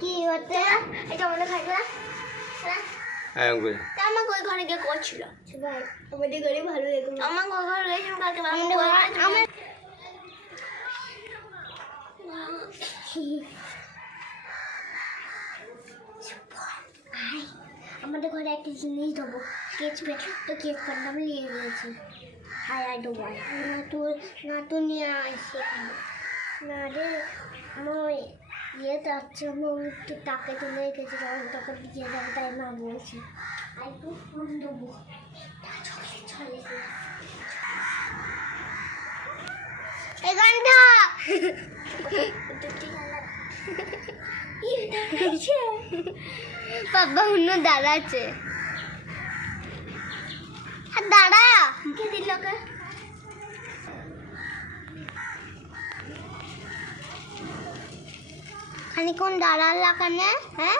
কি হচ্ছে এটা মনে খাই না আমার ওই ঘরে গিয়ে করছিল আমাদের ঘরে ভালো লাগে আমার ঘরে গেছিলাম কালকে আমাদের ঘরে একটা জিনিস দেবো কেচ তো কেচ কাটটা আমি নিয়ে গিয়েছি হাই দেবো না তো নিয়ে আসি না রে আমার ইয়ে যাচ্ছে আমি একটু টাকা তুলে রেখেছি তখন টাকা দিয়ে যাবে তাই মা বলছি আর একটু ফোন দেবো এই গানটা বাবা অন্য দাঁড়াচ্ছে দাঁড়া কে দিল ওকে খানিক্ষণ দাঁড়াল লাগানে হ্যাঁ